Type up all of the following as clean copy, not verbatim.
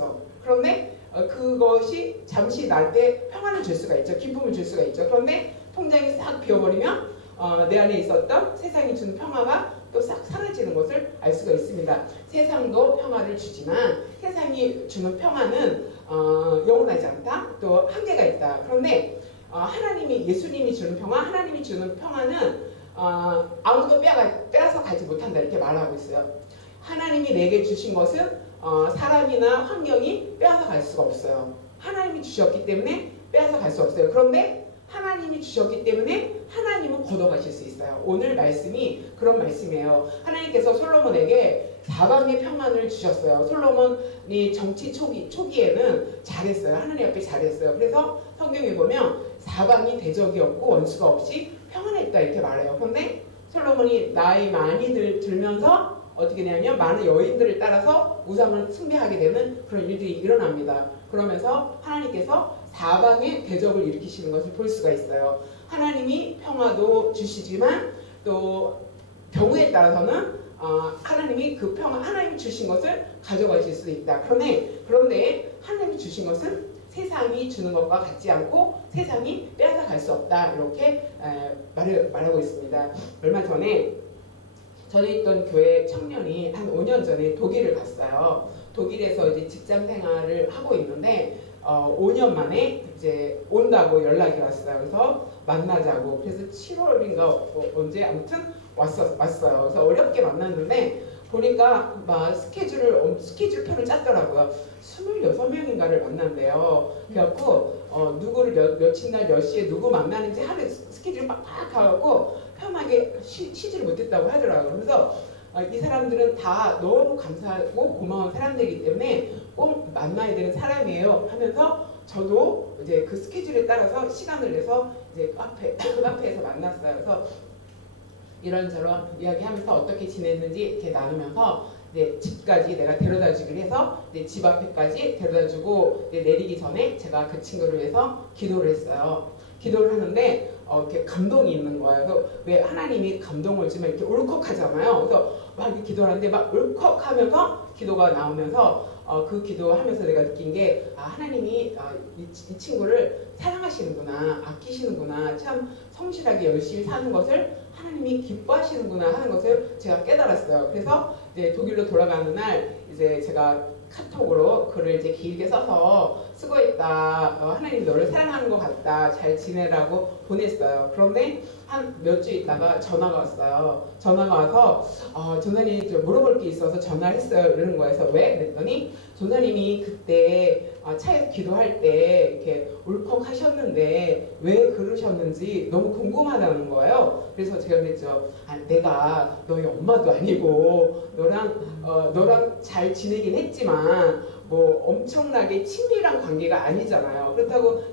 있어. 그런데 그것이 잠시 날 때 평안을 줄 수가 있죠. 기쁨을 줄 수가 있죠. 그런데 통장이 싹 비어버리면 내 안에 있었던 세상이 주는 평화가 또 싹 사라지는 것을 알 수가 있습니다. 세상도 평화를 주지만 세상이 주는 평화는 영원하지 않다. 또 한계가 있다. 그런데 하나님이 예수님이 주는 평화, 하나님이 주는 평화는 아무도 빼앗아 가지 못한다 이렇게 말하고 있어요. 하나님이 내게 주신 것은 사람이나 환경이 빼앗아 갈 수가 없어요. 하나님이 주셨기 때문에 빼앗아 갈 수 없어요. 그런데 하나님이 주셨기 때문에 하나님은 걷어가실 수 있어요. 오늘 말씀이 그런 말씀이에요. 하나님께서 솔로몬에게 사방의 평안을 주셨어요. 솔로몬이 정치 초기에는 잘했어요. 하나님 앞에 잘했어요. 그래서 성경에 보면 사방이 대적이 없고 원수가 없이 평안했다 이렇게 말해요. 그런데 솔로몬이 나이 많이 들면서 어떻게 되냐면 많은 여인들을 따라서 우상을 숭배하게 되는 그런 일들이 일어납니다. 그러면서 하나님께서 사방에 대적을 일으키시는 것을 볼 수가 있어요. 하나님이 평화도 주시지만 또 경우에 따라서는 하나님이 그 평화, 하나님이 주신 것을 가져가실 수도 있다. 그런데 하나님이 주신 것은 세상이 주는 것과 같지 않고 세상이 빼앗아 갈 수 없다. 이렇게 말하고 있습니다. 얼마 전에 전에 있던 교회 청년이 한 5년 전에 독일을 갔어요. 독일에서 이제 직장 생활을 하고 있는데 5년 만에 이제 온다고 연락이 왔어요. 그래서 만나자고. 그래서 7월인가 언제 아무튼 왔어요. 그래서 어렵게 만났는데 보니까 막 스케줄표를 짰더라고요. 26명인가를 만난대요. 그래갖고 누구를 며칠 날 몇 시에 누구 만나는지 하루 스케줄 빡빡 가갖고 편하게 쉬지를 못했다고 하더라고요. 그래서 이 사람들은 다 너무 감사하고 고마운 사람들이기 때문에 꼭 만나야 되는 사람이에요 하면서 저도 이제 그 스케줄에 따라서 시간을 내서 이제 카페에서 만났어요. 그래서 이런저런 이야기하면서 어떻게 지냈는지 이렇게 나누면서 이제 집까지 내가 데려다 주기로 해서 이제 집 앞에까지 데려다 주고 내리기 전에 제가 그 친구를 위해서 기도를 했어요. 기도를 하는데 이렇게 감동이 있는 거예요. 그래서 왜 하나님이 감동을 주면 이렇게 울컥하잖아요. 그래서 막 이렇게 기도하는데 막 울컥하면서 기도가 나오면서 그 기도하면서 내가 느낀 게 하나님이 이 친구를 사랑하시는구나, 아끼시는구나, 참 성실하게 열심히 사는 것을 하나님이 기뻐하시는구나 하는 것을 제가 깨달았어요. 그래서 이제 독일로 돌아가는 날 이제 제가 카톡으로 글을 이제 길게 써서 수고했다. 하나님 너를 사랑하는 것 같다. 잘 지내라고 보냈어요. 그런데 한 몇 주 있다가 전화가 왔어요. 전화가 와서 전사님이 좀 물어볼 게 있어서 전화를 했어요. 이러는 거예요. 그래서 왜? 그랬더니 전사님이 그때 차에서 기도할 때 이렇게 울컥하셨는데 왜 그러셨는지 너무 궁금하다는 거예요. 그래서 제가 그랬죠. 내가 너희 엄마도 아니고 너랑 잘 지내긴 했지만 뭐 엄청나게 친밀한 관계가 아니잖아요.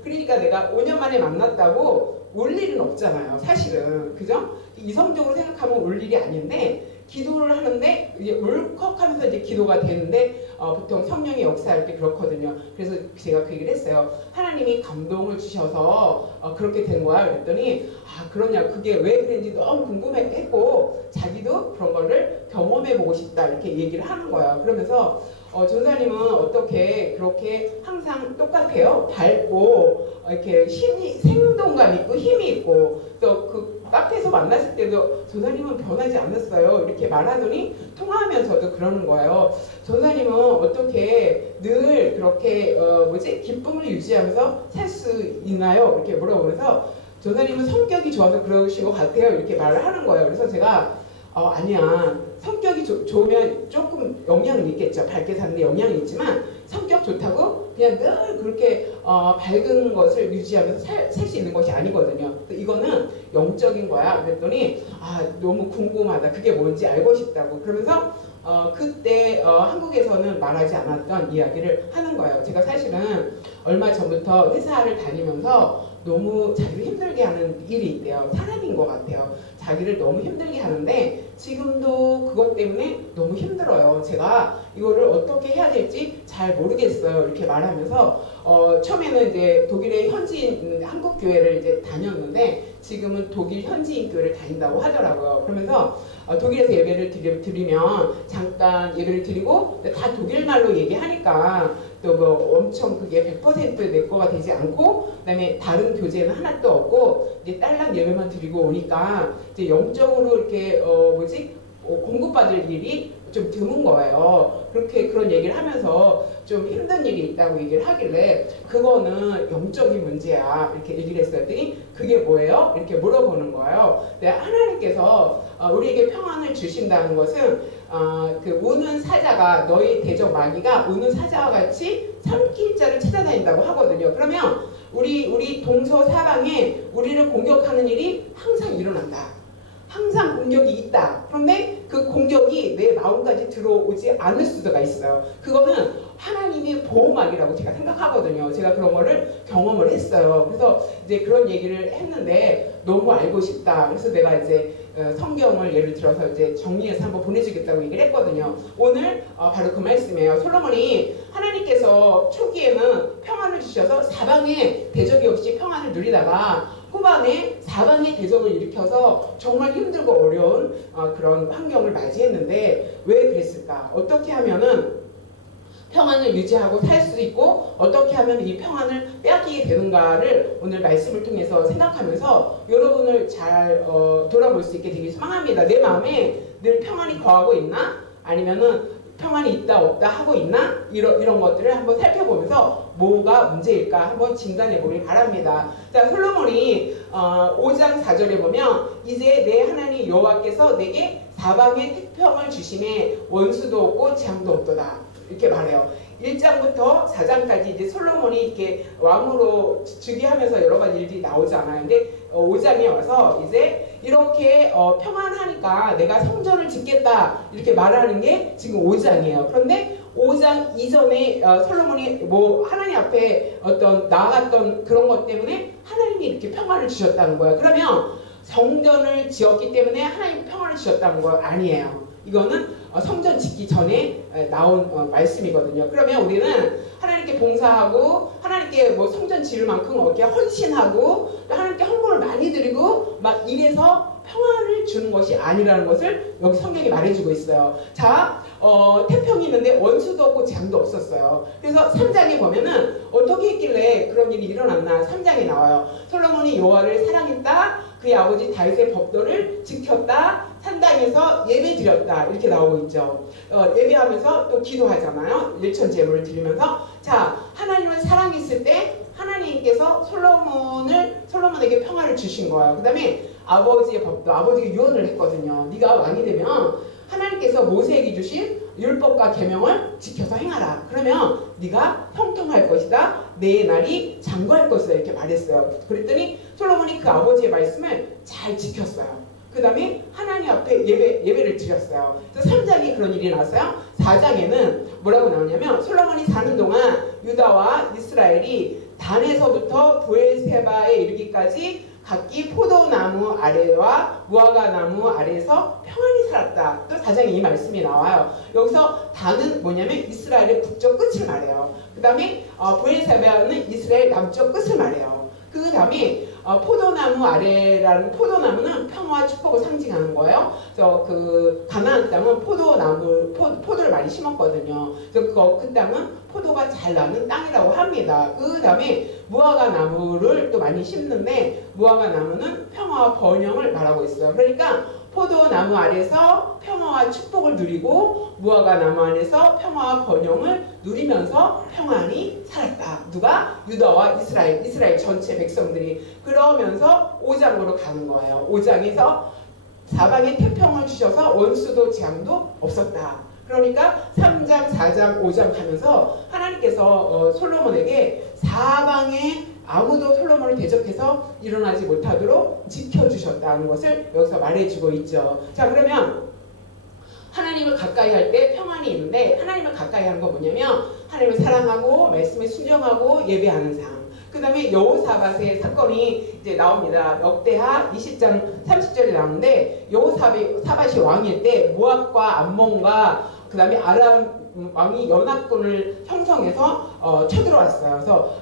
그러니까 내가 5년 만에 만났다고 울 일은 없잖아요. 사실은. 그죠? 이성적으로 생각하면 울 일이 아닌데 기도를 하는데 이제 울컥하면서 이제 기도가 되는데 보통 성령의 역사할 때 그렇거든요. 그래서 제가 그 얘기를 했어요. 하나님이 감동을 주셔서 그렇게 된 거야. 그랬더니 그러냐, 그게 왜 그랬는지 너무 궁금했고 자기도 그런 거를 경험해보고 싶다 이렇게 얘기를 하는 거예요. 그러면서 전사님은 어떻게 그렇게 항상 똑같아요? 밝고 이렇게 생동감 있고 힘이 있고 또 그 카페에서 만났을 때도 전사님은 변하지 않았어요. 이렇게 말하더니 통화하면서도 그러는 거예요. 전사님은 어떻게 늘 그렇게 기쁨을 유지하면서 살 수 있나요? 이렇게 물어보면서 전사님은 성격이 좋아서 그러신 것 같아요. 이렇게 말을 하는 거예요. 그래서 제가 아니야. 성격이 좋으면 조금 영향은 있겠죠. 밝게 사는데 영향이 있지만 성격 좋다고 그냥 늘 그렇게 밝은 것을 유지하면서 살 수 있는 것이 아니거든요. 이거는 영적인 거야. 그랬더니 너무 궁금하다. 그게 뭔지 알고 싶다고. 그러면서 그때 한국에서는 말하지 않았던 이야기를 하는 거예요. 제가 사실은 얼마 전부터 회사를 다니면서 너무 자기를 힘들게 하는 일이 있대요. 사람인 것 같아요. 자기를 너무 힘들게 하는데 지금도 그것 때문에 너무 힘들어요. 제가 이거를 어떻게 해야 될지 잘 모르겠어요. 이렇게 말하면서 처음에는 이제 독일의 현지인 한국 교회를 이제 다녔는데 지금은 독일 현지인 교회를 다닌다고 하더라고요. 그러면서 독일에서 예배를 드리면 잠깐 예배를 드리고 다 독일말로 얘기하니까 또 뭐 엄청 그게 100%내 거가 되지 않고 그다음에 다른 교재는 하나도 없고 이제 딸랑 예배만 드리고 오니까 이제 영적으로 이렇게 공급받을 일이 좀 드문 거예요. 그렇게 그런 얘기를 하면서 좀 힘든 일이 있다고 얘기를 하길래 그거는 영적인 문제야 이렇게 얘기를 했더니 그게 뭐예요? 이렇게 물어보는 거예요. 근데 하나님께서 우리에게 평안을 주신다는 것은 그 우는 사자가 너희 대적 마귀가 우는 사자와 같이 삼킬 자를 찾아다닌다고 하거든요. 그러면 우리 동서사방에 우리를 공격하는 일이 항상 일어난다. 항상 공격이 있다. 그런데 그 공격이 내 마음까지 들어오지 않을 수가 있어요. 그거는 하나님의 보호막이라고 제가 생각하거든요. 제가 그런 거를 경험을 했어요. 그래서 이제 그런 얘기를 했는데 너무 알고 싶다. 그래서 내가 이제 성경을 예를 들어서 이제 정리해서 한번 보내주겠다고 얘기를 했거든요. 오늘 바로 그 말씀이에요. 솔로몬이 하나님께서 초기에는 평안을 주셔서 사방에 대적이 없이 평안을 누리다가 후반에 사방에 대적을 일으켜서 정말 힘들고 어려운 그런 환경을 맞이했는데 왜 그랬을까? 어떻게 하면은 평안을 유지하고 살 수 있고 어떻게 하면 이 평안을 빼앗기게 되는가를 오늘 말씀을 통해서 생각하면서 여러분을 잘 돌아볼 수 있게 되길 소망합니다. 내 마음에 늘 평안이 거하고 있나? 아니면은 평안이 있다 없다 하고 있나? 이런 것들을 한번 살펴보면서 뭐가 문제일까 한번 진단해 보길 바랍니다. 자, 솔로몬이 5장 4절에 보면 이제 내 하나님 여호와께서 내게 사방에 태평을 주심에 원수도 없고 재앙도 없도다. 이렇게 말해요. 1장부터 4장까지 이제 솔로몬이 이렇게 왕으로 즉위하면서 여러 가지 일들이 나오잖아요. 근데 5장에 와서 이제 이렇게 평안하니까 내가 성전을 짓겠다 이렇게 말하는 게 지금 5장이에요. 그런데 5장 이전에 솔로몬이 뭐 하나님 앞에 어떤 나아갔던 그런 것 때문에 하나님이 이렇게 평안을 주셨다는 거예요. 그러면 성전을 지었기 때문에 하나님 평안을 주셨다는 거 아니에요. 이거는 성전 짓기 전에 나온 말씀이거든요. 그러면 우리는 하나님께 봉사하고 하나님께 뭐 성전 지을 만큼 이렇게 헌신하고 또 하나님께 헌금을 많이 드리고 막 이래서 평안을 주는 것이 아니라는 것을 여기 성경이 말해주고 있어요. 자, 태평이 있는데 원수도 없고 재앙도 없었어요. 그래서 3장에 보면은 어떻게 했길래 그런 일이 일어났나 3장에 나와요. 솔로몬이 여호와를 사랑했다. 그의 아버지 다윗의 법도를 지켰다. 산당에서 예배 드렸다. 이렇게 나오고 있죠. 예배하면서 또 기도하잖아요. 일천 제물을 드리면서 자, 하나님을 사랑했을 때 하나님께서 솔로몬에게 평안을 주신 거예요. 그 다음에 아버지의 법도 아버지가 유언을 했거든요. 네가 왕이 되면 하나님께서 모세에게 주신 율법과 계명을 지켜서 행하라. 그러면 네가 형통할 것이다. 내 날이 장구할 것이다. 이렇게 말했어요. 그랬더니 솔로몬이 그 아버지의 말씀을 잘 지켰어요. 그 다음에 하나님 앞에 예배를 드렸어요. 그래서 3장에 그런 일이 나왔어요. 4장에는 뭐라고 나오냐면 솔로몬이 사는 동안 유다와 이스라엘이 단에서부터 브엘세바에 이르기까지 각기 포도나무 아래와 무화과 나무 아래에서 평안히 살았다. 또 4장에 이 말씀이 나와요. 여기서 단은 뭐냐면 이스라엘의 북쪽 끝을 말해요. 그 다음에 브엘세바는 이스라엘 남쪽 끝을 말해요. 그 다음에 포도나무 아래라는 포도나무는 평화와 축복을 상징하는 거예요. 그래서 그 가나안 땅은 포도를 많이 심었거든요. 그래서 그 땅은 포도가 잘 나는 땅이라고 합니다. 그 다음에 무화과 나무를 또 많이 심는데 무화과 나무는 평화와 번영을 말하고 있어요. 그러니까 포도나무 아래서 평화와 축복을 누리고 무화과 나무 안에서 평화와 번영을 누리면서 평안히 살았다. 누가? 유다와 이스라엘 전체 백성들이. 그러면서 5장으로 가는 거예요. 5장에서 사방에 태평을 주셔서 원수도 재앙도 없었다. 그러니까 3장, 4장, 5장 가면서 하나님께서 솔로몬에게 사방에 아무도 솔로몬을 대적해서 일어나지 못하도록 지켜주셨다는 것을 여기서 말해주고 있죠. 자, 그러면 하나님을 가까이 할 때 평안이 있는데 하나님을 가까이 하는 건 뭐냐면 하나님을 사랑하고 말씀에 순종하고 예배하는 삶. 그 다음에 여호사밧의 사건이 이제 나옵니다. 역대하 20장 30절에 나오는데 여호사밧이 왕일 때 모압과 암몬과 그 다음에 아람 왕이 연합군을 형성해서 쳐들어왔어요. 그래서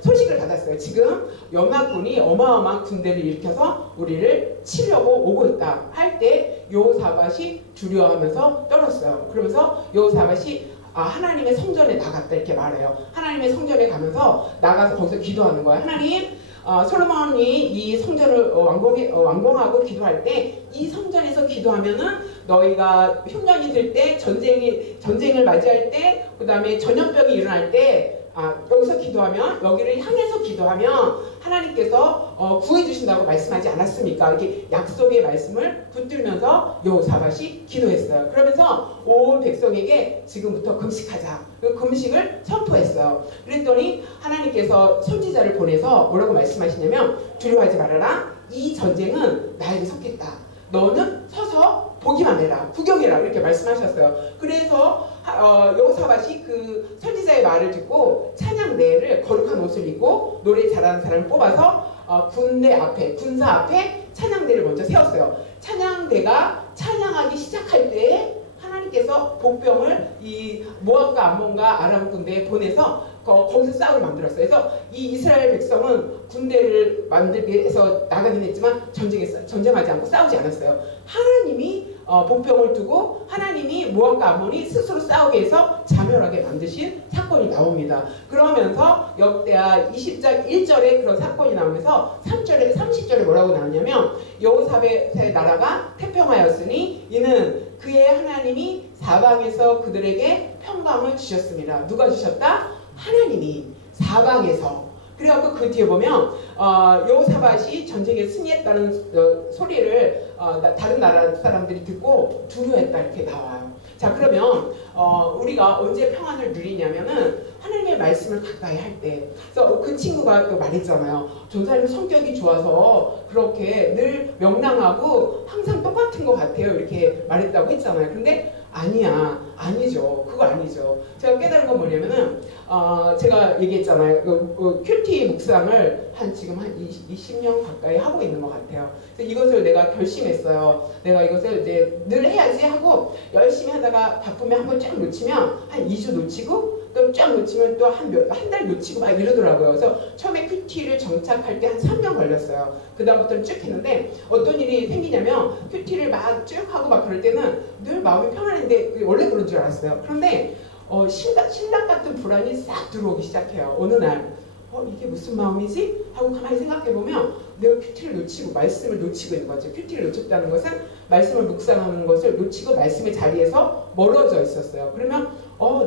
소식을 받았어요. 지금 연합군이 어마어마한 군대를 일으켜서 우리를 치려고 오고 있다 할 때 여호사밧이 두려워하면서 떨었어요. 그러면서 여호사밧이 하나님의 성전에 나갔다 이렇게 말해요. 하나님의 성전에 가면서 나가서 거기서 기도하는 거예요. 하나님, 솔로몬이 이 성전을 완공하고 기도할 때 이 성전에서 기도하면은 너희가 흉년이 들 때 전쟁을 맞이할 때 그 다음에 전염병이 일어날 때 여기서 기도하면 여기를 향해서 기도하면 하나님께서 구해 주신다고 말씀하지 않았습니까? 이렇게 약속의 말씀을 붙들면서 여호사밧이 기도했어요. 그러면서 온 백성에게 지금부터 금식하자. 그 금식을 선포했어요. 그랬더니 하나님께서 선지자를 보내서 뭐라고 말씀하시냐면 두려워하지 말아라. 이 전쟁은 나에게 속했다. 너는 서서 보기만 해라. 구경해라. 이렇게 말씀하셨어요. 그래서 여호사밧이 그 선지자의 말을 듣고 찬양대를 거룩한 옷을 입고 노래 잘하는 사람을 뽑아서 군사 앞에 찬양대를 먼저 세웠어요. 찬양대가 찬양하기 시작할 때에 하나님께서 복병을 이 모압과 암몬과 아람 군대에 보내서 거기서 싸움을 만들었어요. 그래서 이 이스라엘 백성은 군대를 만들기 위해서 나가긴 했지만 전쟁하지 않고 싸우지 않았어요. 하나님이 복병을 두고 하나님이 모압과 암몬이 스스로 싸우게 해서 자멸하게 만드신 사건이 나옵니다. 그러면서 역대하 20장 1절에 그런 사건이 나오면서 30절에 뭐라고 나오냐면 여호사밧의 나라가 태평하였으니 이는 그의 하나님이 사방에서 그들에게 평강을 주셨습니다. 누가 주셨다? 하나님이 사방에서. 그래갖고 그 뒤에 보면 여호사밧이 전쟁에 승리했다는 소리를 다른 나라 사람들이 듣고 두려워했다 이렇게 나와요. 자, 그러면 우리가 언제 평안을 누리냐면은 하나님의 말씀을 가까이 할 때. 그래서 그 친구가 또 말했잖아요. 전사님 성격이 좋아서 그렇게 늘 명랑하고 항상 똑같은 것 같아요. 이렇게 말했다고 했잖아요. 근데 아니죠. 그거 아니죠. 제가 깨달은 건 뭐냐면은 제가 얘기했잖아요. 큐티 묵상을 지금 한 20년 가까이 하고 있는 것 같아요. 그래서 이것을 내가 결심했어요. 내가 이것을 이제 늘 해야지 하고 열심히 하다가 바쁘면 한번 쫙 놓치면 한 2주 놓치고 또 쫙 놓치면 또 한 달 놓치고 막 이러더라고요. 그래서 처음에 큐티를 정착할 때 한 3년 걸렸어요. 그 다음부터는 쭉 했는데 어떤 일이 생기냐면 큐티를 막 쭉 하고 막 그럴 때는 늘 마음이 평안했는데 원래 그런 줄 알았어요. 그런데 신랑 같은 불안이 싹 들어오기 시작해요. 어느 날 이게 무슨 마음이지? 하고 가만히 생각해보면 내가 큐티를 놓치고 말씀을 놓치고 있는 거죠. 큐티를 놓쳤다는 것은 말씀을 묵상하는 것을 놓치고 말씀의 자리에서 멀어져 있었어요. 그러면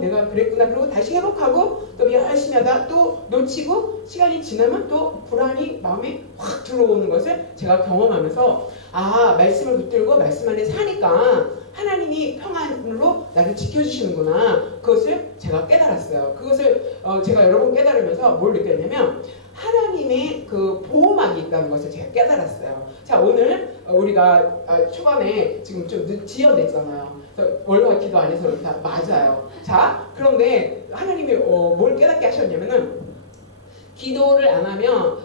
내가 그랬구나. 그리고 다시 회복하고 또 열심히 하다 또 놓치고 시간이 지나면 또 불안이 마음에 확 들어오는 것을 제가 경험하면서 말씀을 붙들고 말씀 안에 사니까 하나님이 평안으로 나를 지켜주시는구나. 그것을 제가 깨달았어요. 그것을 제가 여러 번 깨달으면서 뭘 느꼈냐면 하나님의 그 보호막이 있다는 것을 제가 깨달았어요. 자, 오늘 우리가 초반에 지금 좀 지연됐잖아요. 월화 기도 안 해서 그렇다. 맞아요. 자, 그런데 하나님이 뭘 깨닫게 하셨냐면은 기도를 안 하면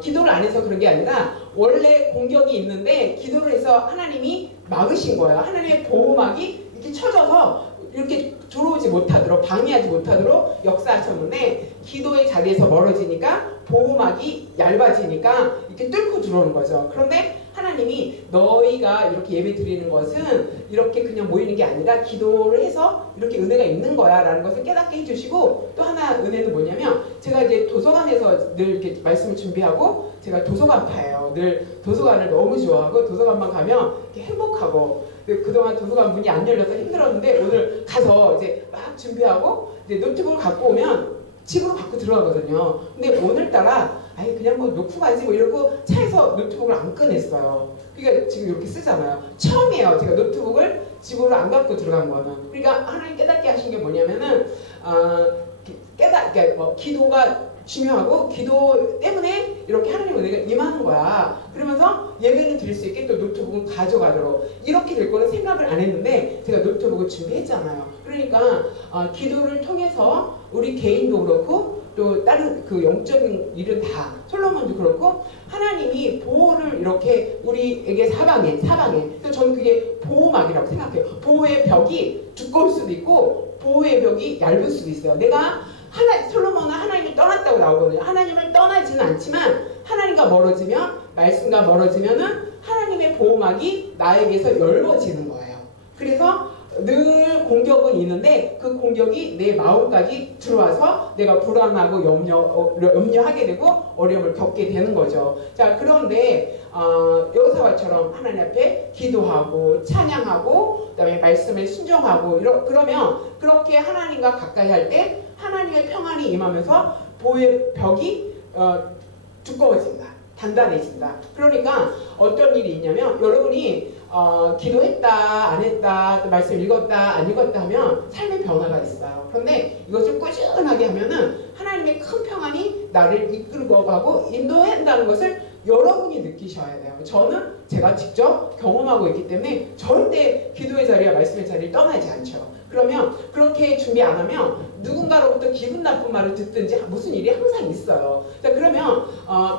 기도를 안 해서 그런 게 아니라 원래 공격이 있는데 기도를 해서 하나님이 막으신 거예요. 하나님의 보호막이 이렇게 쳐져서 이렇게 들어오지 못하도록 방해하지 못하도록 역사하셨는데 기도의 자리에서 멀어지니까 보호막이 얇아지니까 이렇게 뚫고 들어오는 거죠. 그런데 하나님이 너희가 이렇게 예배 드리는 것은 이렇게 그냥 모이는 게 아니라 기도를 해서 이렇게 은혜가 있는 거야 라는 것을 깨닫게 해주시고 또 하나 은혜는 뭐냐면 제가 이제 도서관에서 늘 이렇게 말씀을 준비하고 제가 도서관파예요. 늘 도서관을 너무 좋아하고 도서관만 가면 이렇게 행복하고 그동안 도서관 문이 안 열려서 힘들었는데 오늘 가서 이제 막 준비하고 이제 노트북을 갖고 오면 집으로 갖고 들어가거든요. 근데 오늘따라 그냥 뭐 놓고 가지 뭐 이러고 차에서 노트북을 안 꺼냈어요. 그러니까 지금 이렇게 쓰잖아요. 처음이에요. 제가 노트북을 집으로 안 갖고 들어간 거는. 그러니까 하나님 깨닫게 하신 게 뭐냐면은 그러니까 기도가 중요하고 기도 때문에 이렇게 하나님 은혜가 임하는 거야. 그러면서 예배를 드릴 수 있게 또 노트북을 가져가도록 이렇게 될 거는 생각을 안 했는데 제가 노트북을 준비했잖아요. 그러니까 기도를 통해서 우리 개인도 그렇고 또 다른 그 영적인 일은 다 솔로몬도 그렇고 하나님이 보호를 이렇게 우리에게 사방에 그래서 저는 그게 보호막이라고 생각해요. 보호의 벽이 두꺼울 수도 있고 보호의 벽이 얇을 수도 있어요. 내가 솔로몬은 하나님이 떠났다고 나오거든요. 하나님을 떠나지는 않지만 하나님과 멀어지면 말씀과 멀어지면은 하나님의 보호막이 나에게서 열어지는 거예요. 그래서 늘 공격은 있는데 그 공격이 내 마음까지 들어와서 내가 불안하고 염려하게 되고 어려움을 겪게 되는 거죠. 자, 그런데 여호사밧처럼 하나님 앞에 기도하고 찬양하고 그다음에 말씀에 순종하고 그러면 그렇게 하나님과 가까이 할 때 하나님의 평안이 임하면서 보호의 벽이 두꺼워진다. 단단해진다. 그러니까 어떤 일이 있냐면 여러분이 기도했다 안 했다 또 말씀 읽었다 안 읽었다 하면 삶의 변화가 있어요. 그런데 이것을 꾸준하게 하면은 하나님의 큰 평안이 나를 이끌고 가고 인도한다는 것을 여러분이 느끼셔야 돼요. 저는 제가 직접 경험하고 있기 때문에 절대 기도의 자리와 말씀의 자리를 떠나지 않죠. 그러면 그렇게 준비 안 하면 누군가로부터 기분 나쁜 말을 듣든지 무슨 일이 항상 있어요. 자, 그러면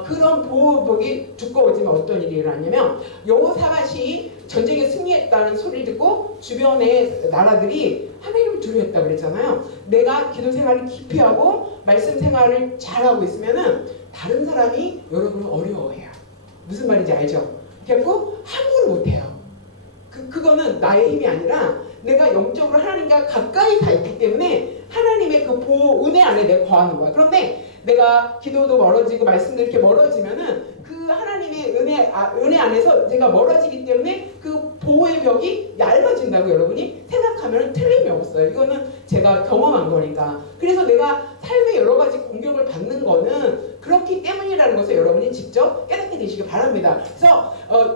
그런 보호복이 두꺼워지면 어떤 일이 일어나냐면 여호사밧이 전쟁에 승리했다는 소리를 듣고 주변의 나라들이 하나님을 두려워했다고 그랬잖아요. 내가 기도 생활을 깊이 하고 말씀 생활을 잘하고 있으면은 다른 사람이 여러분을 어려워해요. 무슨 말인지 알죠? 그래갖고 함부로 못해요. 그거는 나의 힘이 아니라 내가 영적으로 하나님과 가까이 가 있기 때문에 하나님의 그 보호 은혜 안에 내가 거하는 거야. 그런데 내가 기도도 멀어지고 말씀도 이렇게 멀어지면은 그 하나님의 은혜 안에서 내가 멀어지기 때문에 그 보호의 벽이 얇아진다고 여러분이 생각하면 틀림이 없어요. 이거는 제가 경험한 거니까. 그래서 내가 삶의 여러 가지 공격을 받는 거는 그렇기 때문이라는 것을 여러분이 직접 깨닫게 되시기 바랍니다. 그래서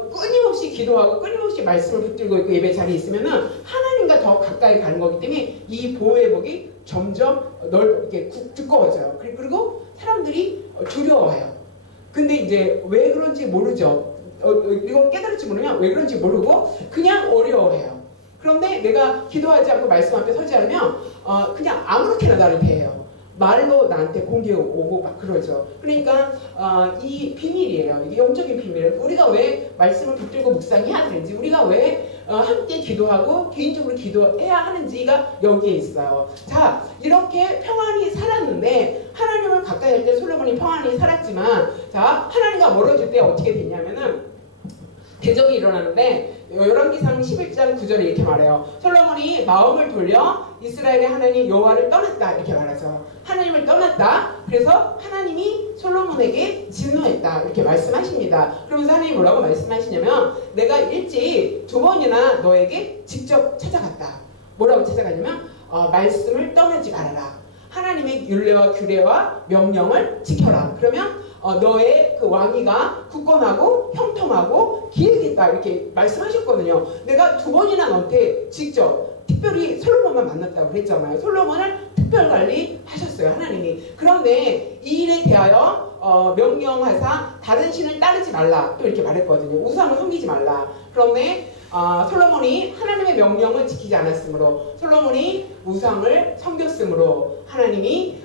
끊임없이 기도하고 끊임없이 말씀을 붙들고 있고 예배 자리에 있으면은 하나님과 더 가까이 가는 거기 때문에 이 보호의 벽이 점점 이렇게 두꺼워져요. 그리고 사람들이 두려워해요. 근데 이제 왜 그런지 모르죠. 이거 깨달을지 모르면 왜 그런지 모르고 그냥 어려워해요. 그런데 내가 기도하지 않고 말씀 앞에 서지 않으면 그냥 아무렇게나 나를 대해요. 말로 나한테 공개 오고 막 그러죠. 그러니까 이 비밀이에요. 이게 영적인 비밀이에요. 우리가 왜 말씀을 붙들고 묵상해야 되는지, 우리가 왜 함께 기도하고 개인적으로 기도해야 하는지가 여기에 있어요. 자, 이렇게 평안히 살았는데 하나님을 가까이 할 때 솔로몬이 평안히 살았지만 자, 하나님과 멀어질 때 어떻게 됐냐면은 대적이 일어나는데 열왕기상 11장 9절에 이렇게 말해요. 솔로몬이 마음을 돌려 이스라엘의 하나님 여호와를 떠났다 이렇게 말하죠. 하나님을 떠났다. 그래서 하나님이 솔로몬에게 진노했다 이렇게 말씀하십니다. 그러면서 하나님이 뭐라고 말씀하시냐면 내가 일찍 2번이나 너에게 직접 찾아갔다. 뭐라고 찾아가냐면 말씀을 떠나지 말아라. 하나님의 율례와 규례와 명령을 지켜라. 그러면 너의 그 왕위가 굳건하고 형통하고 기르겠다 이렇게 말씀하셨거든요. 내가 2번이나 너한테 직접 특별히 솔로몬만 만났다고 그랬잖아요. 솔로몬을 특별 관리하셨어요, 하나님이. 그런데 이 일에 대하여 명령하사 다른 신을 따르지 말라 또 이렇게 말했거든요. 우상을 섬기지 말라. 그런데 솔로몬이 하나님의 명령을 지키지 않았으므로 솔로몬이 우상을 섬겼으므로 하나님이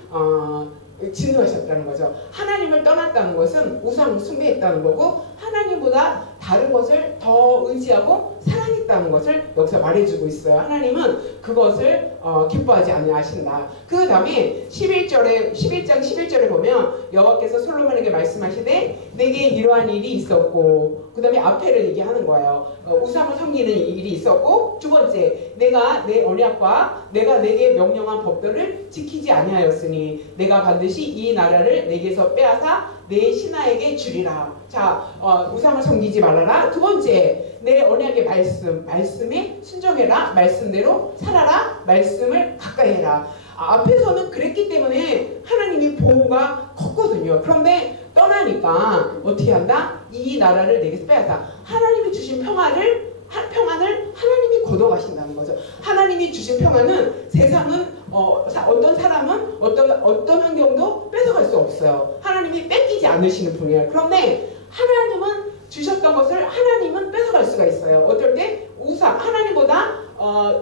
진노하셨다는 거죠. 하나님을 떠났다는 것은 우상 숭배했다는 거고 하나님보다 다른 것을 더 의지하고 사랑했다는 것을 여기서 말해주고 있어요. 하나님은 그것을 기뻐하지 아니하신다. 그 다음에 11장 11절에 보면 여호와께서 솔로몬에게 말씀하시되 내게 이러한 일이 있었고 그 다음에 앞에를 얘기하는 거예요. 우상을 섬기는 일이 있었고 두 번째 내가 내 언약과 내가 내게 명령한 법도를 지키지 아니하였으니 내가 반드시 이 나라를 내게서 빼앗아 내 신하에게 주리라. 자, 우상을 섬기지 말아라. 두 번째, 내 언약의 말씀에 순종해라. 말씀대로 살아라. 말씀을 가까이 해라. 앞에서는 그랬기 때문에 하나님이 보호가 컸거든요. 그런데 떠나니까 어떻게 한다? 이 나라를 내게서 빼앗아. 하나님이 주신 평안을 하나님이 걷어가신다는 거죠. 하나님이 주신 평안은 세상은 어떤 사람은 어떤 환경도 뺏어갈 수 없어요. 하나님이 뺏기지 않으시는 분이에요. 그런데 하나님은 주셨던 것을 하나님은 뺏어갈 수가 있어요. 어떨 때 하나님보다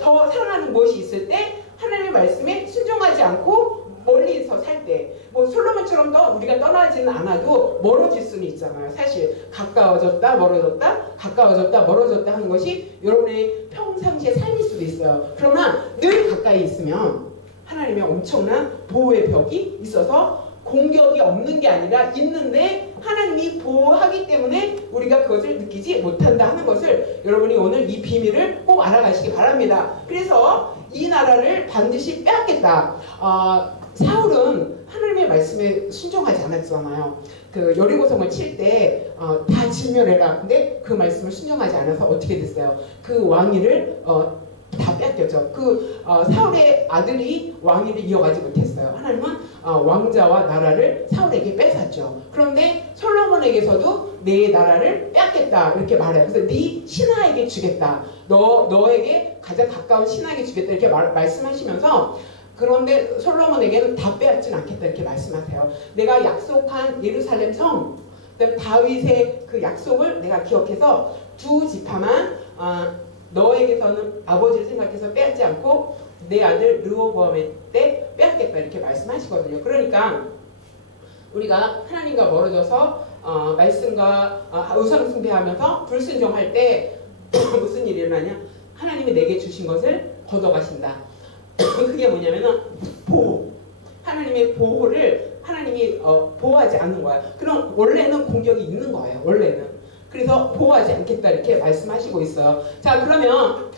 더 사랑하는 무엇이 있을 때 하나님의 말씀에 순종하지 않고 멀리서 살 때, 뭐 솔로몬처럼 더 우리가 떠나지는 않아도 멀어질 수는 있잖아요. 사실 가까워졌다 멀어졌다 가까워졌다 멀어졌다 하는 것이 여러분의 평상시의 삶일 수도 있어요. 그러나 늘 가까이 있으면 하나님의 엄청난 보호의 벽이 있어서 공격이 없는 게 아니라 있는데 하나님이 보호하기 때문에 우리가 그것을 느끼지 못한다 하는 것을 여러분이 오늘 이 비밀을 꼭 알아가시기 바랍니다. 그래서 이 나라를 반드시 빼앗겠다. 사울은 하나님의 말씀에 순종하지 않았잖아요. 그 여리고성을 칠 때 다 진멸해라. 근데 그 말씀을 순종하지 않아서 어떻게 됐어요? 그 왕위를 다 뺏겼죠. 사울의 아들이 왕위를 이어가지 못했어요. 하나님은 왕자와 나라를 사울에게 뺏었죠. 그런데 솔로몬에게서도 내 나라를 뺏겠다 이렇게 말해요. 그래서 네 신하에게 주겠다. 너에게 가장 가까운 신하에게 주겠다 이렇게 말씀하시면서 그런데 솔로몬에게는 다 빼앗진 않겠다 이렇게 말씀하세요. 내가 약속한 예루살렘 성, 그다음에 다윗의 그 약속을 내가 기억해서 두 지파만 너에게서는 아버지를 생각해서 빼앗지 않고 내 아들 르호보암의 때 빼앗겠다 이렇게 말씀하시거든요. 그러니까 우리가 하나님과 멀어져서 말씀과 우상숭배하면서 불순종할 때 무슨 일이 일어나냐? 하나님이 내게 주신 것을 걷어가신다. 그게 뭐냐면은 보호. 하나님의 보호를 하나님이 보호하지 않는 거야. 그럼 원래는 공격이 있는 거예요. 원래는. 그래서 보호하지 않겠다 이렇게 말씀하시고 있어요. 자, 그러면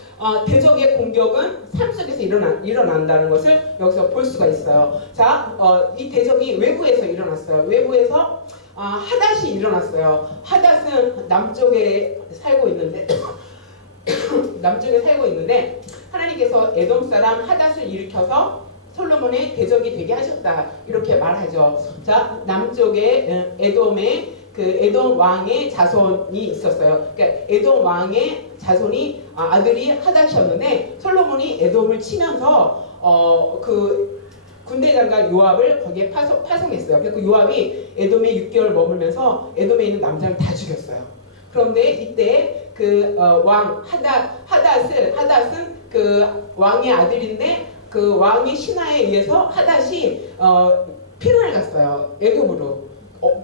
대적의 공격은 삶 속에서 일어난다는 것을 여기서 볼 수가 있어요. 자, 이 대적이 외부에서 일어났어요. 외부에서 하닷이 일어났어요. 하닷은 남쪽에 살고 있는데 하나님께서 에돔 사람 하닷을 일으켜서 솔로몬의 대적이 되게 하셨다 이렇게 말하죠. 자, 남쪽에 에돔에 그 에돔 왕의 자손이 있었어요. 그러니까 에돔 왕의 자손이 아들이 하닷이었는데 솔로몬이 에돔을 치면서 그 군대 장관 요압을 거기에 파송했어요. 그래서 요압이 에돔에 6개월 머물면서 에돔에 있는 남자를 다 죽였어요. 그런데 이때 그 왕 하닷은 그 왕의 아들인데 그 왕의 신하에 의해서 하닷이 피난을 갔어요. 애굽으로.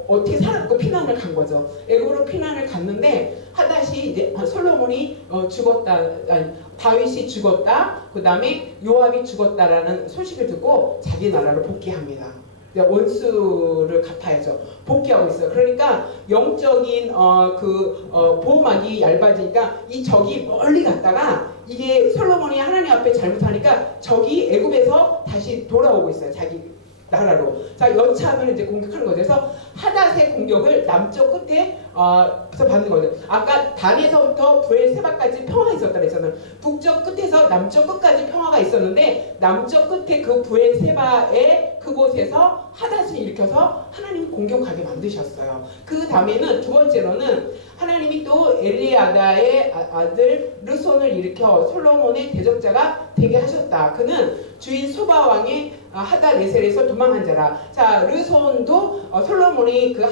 어떻게 살았고 피난을 간 거죠. 애굽으로 피난을 갔는데 하닷이 이제 솔로몬이 죽었다, 아니 다윗이 죽었다, 그 다음에 요압이 죽었다라는 소식을 듣고 자기 나라로 복귀합니다. 원수를 갚아야죠. 복귀하고 있어요. 그러니까 영적인 보호막이 얇아지니까 이 적이 멀리 갔다가 이게 솔로몬이 하나님 앞에 잘못하니까 적이 애굽에서 다시 돌아오고 있어요. 자기 나라로. 자, 연참을 이제 공격하는 거죠. 그래서 하닷의 공격을 남쪽 끝에 서 받는 거죠. 아까 단에서부터 부엘세바까지 평화가 있었다 그랬잖아요. 북쪽 끝에서 남쪽 끝까지 평화가 있었는데 남쪽 끝에 그 부엘세바의 그곳에서 하닷을 일으켜서 하나님이 공격하게 만드셨어요. 그 다음에는 두 번째로는 하나님이 또 엘리아다의 아들 르손을 일으켜 솔로몬의 대적자가 되게 하셨다. 그는 주인 소바 왕의 하닷 에셀에서 도망한 자라. 자, 르손도 솔로몬이 그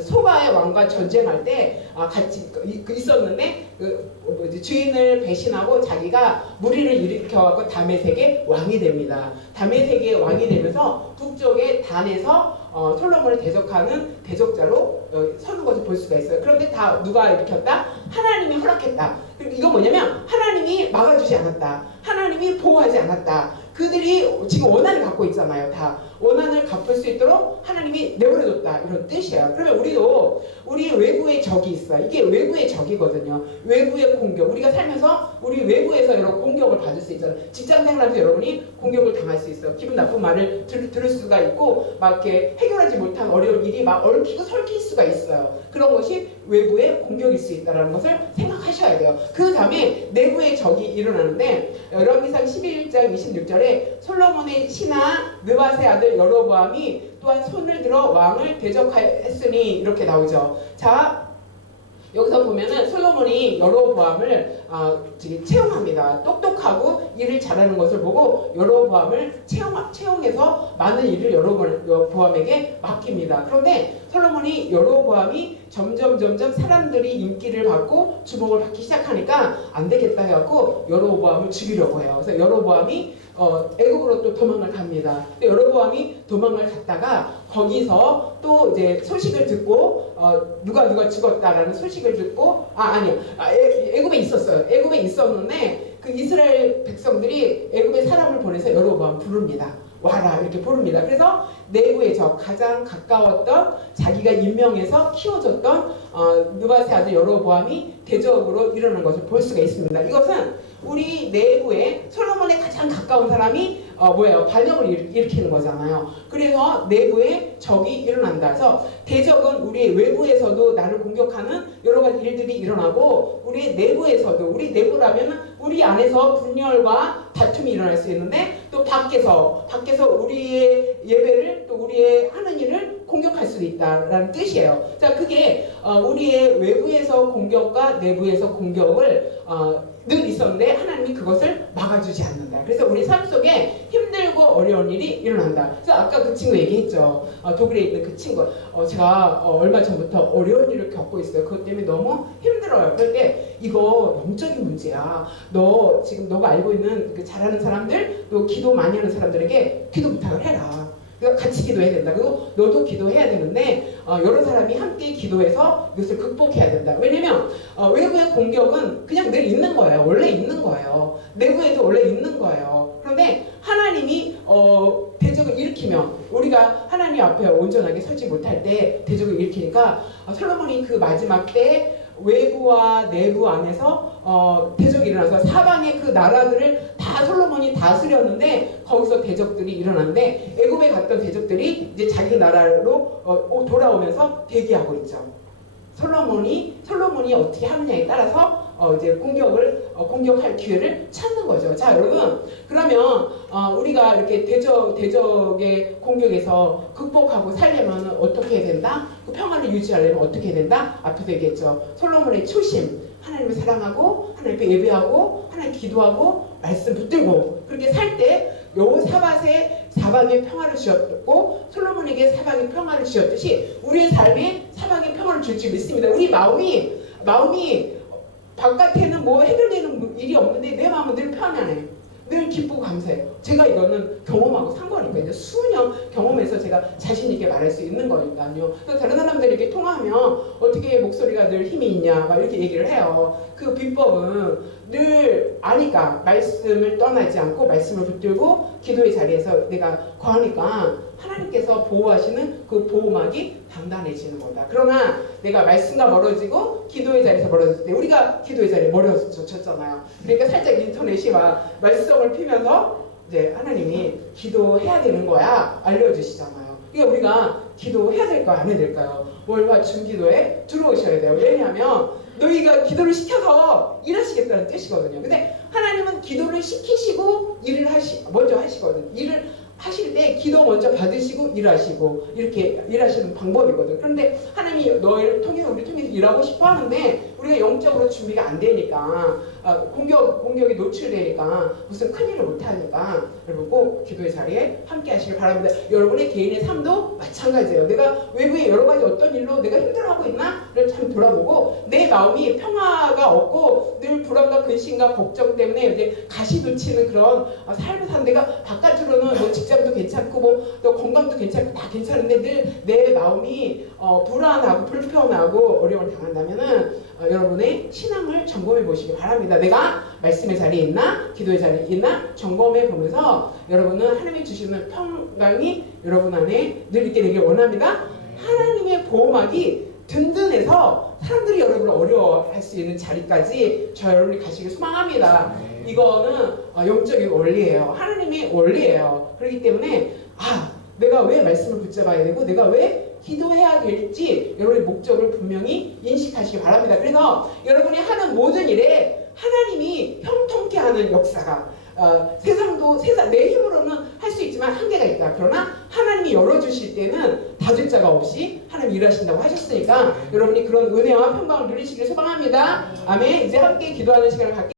소바의 왕과 전쟁할 때 같이 있었는데 주인을 배신하고 자기가 무리를 일으켜갖고 다메섹의 왕이 됩니다. 다메섹의 왕이 되면서 북쪽의 단에서 솔로몬을 대적하는 대적자로 서는 것을 볼 수가 있어요. 그런데 다 누가 일으켰다? 하나님이 허락했다. 이거 뭐냐면 하나님이 막아주지 않았다. 하나님이 보호하지 않았다. 그들이 지금 원한을 갖고 있잖아요. 다 원한을 갚을 수 있도록 하나님이 내버려뒀다 이런 뜻이에요. 그러면 우리도 우리 외부의 적이 있어요. 이게 외부의 적이거든요. 외부의 공격. 우리가 살면서 우리 외부에서 여러 공격을 받을 수 있잖아요. 직장생활하면서 여러분이 공격을 당할 수 있어요. 기분 나쁜 말을 들을 수가 있고 막 이렇게 해결하지 못한 어려운 일이 막 얽히고 설킬 수가 있어요. 그런 것이 외부의 공격일 수 있다는 것을 생각하셔야 돼요. 그 다음에 내부의 적이 일어나는데 열왕기상 11장 26절에 솔로몬의 신하 느밧의 아들 여로보암이 또한 손을 들어 왕을 대적하였으니 이렇게 나오죠. 자, 여기서 보면은 솔로몬이 여로보암을 채용합니다. 똑똑하고 일을 잘하는 것을 보고 여로보암을 채용해서 많은 일을 여로보암에게 맡깁니다. 그런데 솔로몬이 여로보암이 점점 사람들이 인기를 받고 주목을 받기 시작하니까 안 되겠다 해갖고 여로보암을 죽이려고 해요. 그래서 여로보암이 애굽으로 또 도망을 갑니다. 여로보암이 도망을 갔다가 거기서 또 이제 소식을 듣고 누가 죽었다라는 소식을 듣고 애굽에 있었어요. 애굽에 있었는데 그 이스라엘 백성들이 애굽에 사람을 보내서 여로보암 부릅니다. 와라 이렇게 부릅니다. 그래서 내부의 적 가장 가까웠던 자기가 임명해서 키워줬던 느바세 아들 여로보암이 대적으로 일어나는 것을 볼 수가 있습니다. 이것은 우리 내부에 솔로몬에 가장 가까운 사람이 반역을 일으키는 거잖아요. 그래서 내부에 적이 일어난다. 그래서 대적은 우리 외부에서도 나를 공격하는 여러 가지 일들이 일어나고 우리 내부에서도 우리 내부라면 우리 안에서 분열과 다툼이 일어날 수 있는데 또 밖에서 우리의 예배를 또 우리의 하는 일을 공격할 수도 있다라는 뜻이에요. 자, 그게 우리의 외부에서 공격과 내부에서 공격을 늘 있었는데 하나님이 그것을 막아주지 않는다. 그래서 우리 삶 속에 힘들고 어려운 일이 일어난다. 그래서 아까 그 친구 얘기했죠. 독일에 있는 그 친구. 제가 얼마 전부터 어려운 일을 겪고 있어요. 그것 때문에 너무 힘들어요. 그럴 때 이거 영적인 문제야. 너 지금 너가 알고 있는 그 잘하는 사람들, 또 기도 많이 하는 사람들에게 기도 부탁을 해라. 그러니까 같이 기도해야 된다. 그리고 너도 기도해야 되는데 여러 사람이 함께 기도해서 이것을 극복해야 된다. 왜냐면 외부의 공격은 그냥 늘 있는 거예요. 원래 있는 거예요. 내부에도 원래 있는 거예요. 그런데 하나님이 대적을 일으키면 우리가 하나님 앞에 온전하게 서지 못할 때 대적을 일으키니까 솔로몬이 그 마지막 때 외부와 내부 안에서 대적이 일어나서 사방의 그 나라들을 다 솔로몬이 다스렸는데 거기서 대적들이 일어났는데 애굽에 갔던 대적들이 이제 자기 나라로 돌아오면서 대기하고 있죠. 솔로몬이 어떻게 하느냐에 따라서 이제 공격할 기회를 찾는 거죠. 자, 여러분, 그러면 우리가 이렇게 대적의 공격에서 극복하고 살려면 어떻게 해야 된다? 그 평안을 유지하려면 어떻게 해야 된다? 앞에서 얘기했죠. 솔로몬의 초심, 하나님을 사랑하고 하나님께 예배하고 하나님 기도하고 말씀 붙들고 그렇게 살 때 여호사밧에 사방에 평화를 주었고 솔로몬에게 사방에 평화를 주었듯이 우리의 삶에 사방에 평화를 줄 줄 믿습니다. 우리 마음이 바깥에는 뭐 해결되는 일이 없는데 내 마음은 늘 편안해. 늘 기쁘고 감사해요. 제가 이거는 경험하고 산 거니까요. 수년 경험해서 제가 자신 있게 말할 수 있는 거니까요. 그래서 다른 사람들에게 통화하면 어떻게 목소리가 늘 힘이 있냐 막 이렇게 얘기를 해요. 그 비법은 늘 아니까 말씀을 떠나지 않고 말씀을 붙들고 기도의 자리에서 내가 거하니까 하나님께서 보호하시는 그 보호막이 단단해지는 거다. 그러나 내가 말씀과 멀어지고 기도의 자리에서 멀어질 때 우리가 기도의 자리에 멀어졌잖아요. 그러니까 살짝 인터넷이 막 말썽을 피면서 이제 하나님이 기도해야 되는 거야 알려주시잖아요. 그러니까 우리가 기도해야 될까요? 안 해야 될까요? 월화 중기도에 들어오셔야 돼요. 왜냐하면 너희가 기도를 시켜서 일하시겠다는 뜻이거든요. 근데 하나님은 기도를 시키시고 먼저 하시거든요. 일을 하실 때 기도 먼저 받으시고 일하시고 이렇게 일하시는 방법이거든요. 그런데 하나님이 우리 통해서 일하고 싶어 하는데 우리가 영적으로 준비가 안 되니까 공격이 노출되니까 무슨 큰일을 못하니까 여러분 꼭 기도의 자리에 함께 하시길 바랍니다. 여러분의 개인의 삶도 마찬가지예요. 내가 외부에 여러 가지 어떤 일로 내가 힘들어하고 있나를 참 돌아보고 내 마음이 평화가 없고 늘 불안과 근심과 걱정 때문에 이제 가시돋치는 그런 삶을 사는 데가 바깥으로는 뭐 직장도 괜찮고 뭐 또 건강도 괜찮고 다 괜찮은데 늘 내 마음이 불안하고 불편하고 어려움을 당한다면은 여러분의 신앙을 점검해 보시기 바랍니다. 내가 말씀의 자리에 있나 기도의 자리에 있나 점검해 보면서 여러분은 하나님이 주시는 평강이 여러분 안에 늘 있게 되길 원합니다. 하나님의 보호막이 든든해서 사람들이 여러분을 어려워할 수 있는 자리까지 여러분이 가시길 소망합니다. 이거는 영적인 원리예요. 하나님의 원리예요. 그렇기 때문에 내가 왜 말씀을 붙잡아야 되고 내가 왜 기도해야 될지 여러분의 목적을 분명히 인식하시기 바랍니다. 그래서 여러분이 하는 모든 일에 하나님이 형통케 하는 역사가 세상 내 힘으로는 할 수 있지만 한계가 있다. 그러나 하나님이 열어주실 때는 닫을 자가 없이 하나님 일하신다고 하셨으니까 여러분이 그런 은혜와 평강을 누리시길 소망합니다. 아멘. 이제 함께 기도하는 시간을 갖게